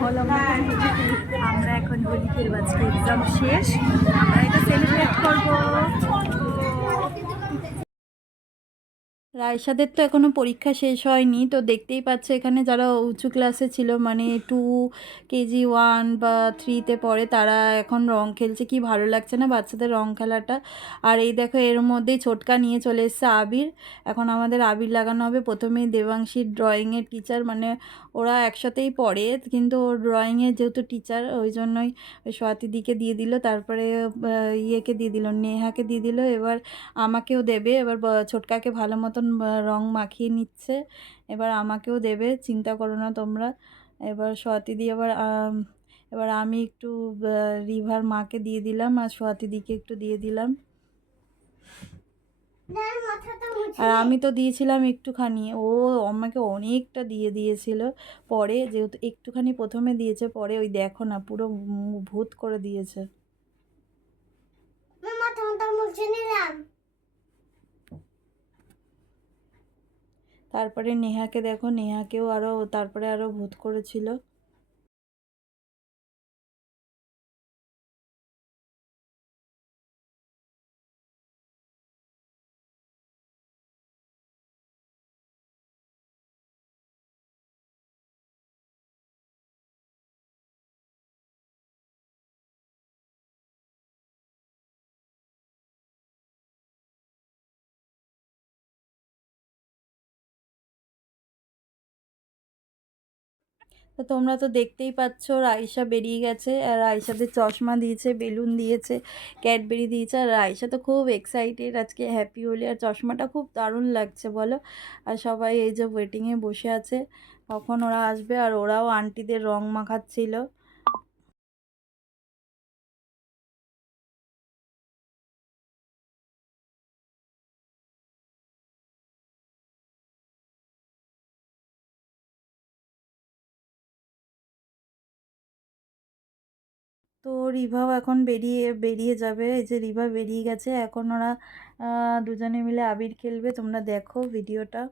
হলো আমরা এখন হোলি খেলব আজকে এক্সাম শেষ। আমরা এটা সেলিব্রেট করব। রায়সাদের তো এখনও পরীক্ষা শেষ হয়নি, তো দেখতেই পাচ্ছে এখানে যারা উঁচু ক্লাসে ছিল মানে টু কেজি ওয়ান বা থ্রিতে পড়ে, তারা এখন রং খেলছে। কি ভালো লাগছে না বাচ্চাদের রং খেলাটা? আর এই দেখো এর মধ্যেই ছোটকা নিয়ে চলে এসছে আবির। এখন আমাদের আবির লাগানো হবে। প্রথমেই দেবাংশীর ড্রয়িংয়ের টিচার মানে ওরা একসাথেই পড়ে, কিন্তু ওর ড্রয়িংয়ের যেহেতু টিচার ওই জন্যই স্বাতিদিকে দিয়ে দিল, তারপরে ইয়েকে দিয়ে দিল, নেহাকে দিয়ে দিল। এবার আমাকেও দেবে, এবার ছোটকাকে ভালো মতন রং মাখিয়ে নিচ্ছে। এবার আমাকেও দেবে চিন্তা করো না তোমরা। এবার স্বাতি দিয়ে এবার এবার আমি একটু রিভার মাকে দিয়ে দিলাম আর স্বাতিদিকে একটু দিয়ে দিলাম। আর আমি তো দিয়েছিলাম একটুখানি। ও আমাকে অনেকটা দিয়ে দিয়েছিল পরে যেহেতু একটুখানি প্রথমে দিয়েছে পরে ওই দেখো না পুরো ভূত করে দিয়েছে। তারপরে নেহাকে দেখো নেহাকেও আরও তারপরে আরও ভূত করেছিল। তো তোমরা তো দেখতেই পাচ্ছ রাইসা বেরিয়ে গেছে আর রাইসাদের চশমা দিয়েছে, বেলুন দিয়েছে, ক্যাডবেরি দিয়েছে আর রাইসা তো খুব এক্সাইটেড আজকে হ্যাপি হলে আর চশমাটা খুব দারুণ লাগছে বলো? আর সবাই এই যে ওয়েটিংয়ে বসে আছে, কখন ওরা আসবে? আর ওরাও আন্টিদের রং মাখাচ্ছিল। তো রিভাও এখন বেরিয়ে বেরিয়ে যাবে। এই যে রিভা বেরিয়ে গেছে এখন ওরা দুজনে মিলে আবির খেলবে। তোমরা দেখো ভিডিওটা।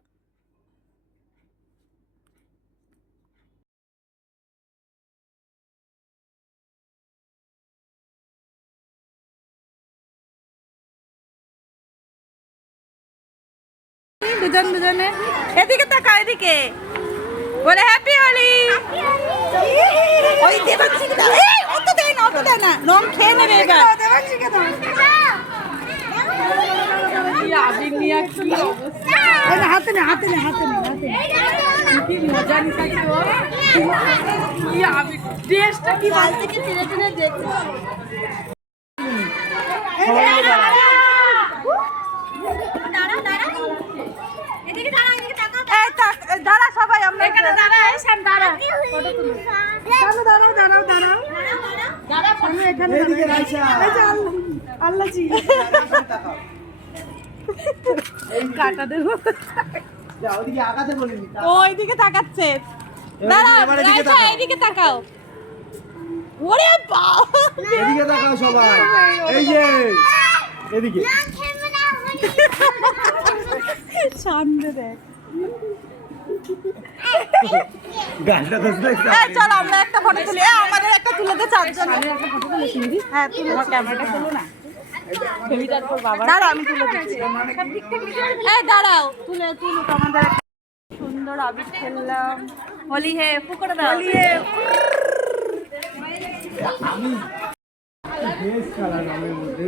দুজন দুজনে। এদিকে তাকা এদিকে। বলে হ্যাপি হোলি ওই এই অত দেয় না অত দেয় না। রং খেয়ে নেবে এবার। হাতে নে হাতে নে হাতে নে হাতে ড্রেসটা কি বাল থেকে টেনে টেনে দেখছে? দাঁড়া সবাই আমরা এখানে দাঁড়া দাঁড়া। দাঁড়াও দাঁড়াও দাঁড়াও। দাঁড়াও এখানে দাঁড়াই। এই যে আল্লাহ আল্লাহ জি কাটা দেবো। ওদিকে আগাতে বলিনি ও এইদিকে তাকাচ্ছে। দাঁড়া এবার এদিকে রাইসা। এইদিকে তাকাও। ওরে বাবা। এদিকে তাকাও সবাই। এই যে এদিকে। সামনে দেখ। গানটা তো এই চল আমরা একটা ফটো তুলি। এই, আমাদের একটা তুলে দে চারজন। হ্যাঁ তুলে ক্যামেরাটা খোলো না। দাঁড়াও আমি তুলে দিচ্ছি। এই দাঁড়াও। তুলে তুলো সুন্দর আবির খেললাম। হোলি হে ফুকরে দাও হোলি হে। বেশ কালার নামের মধ্যে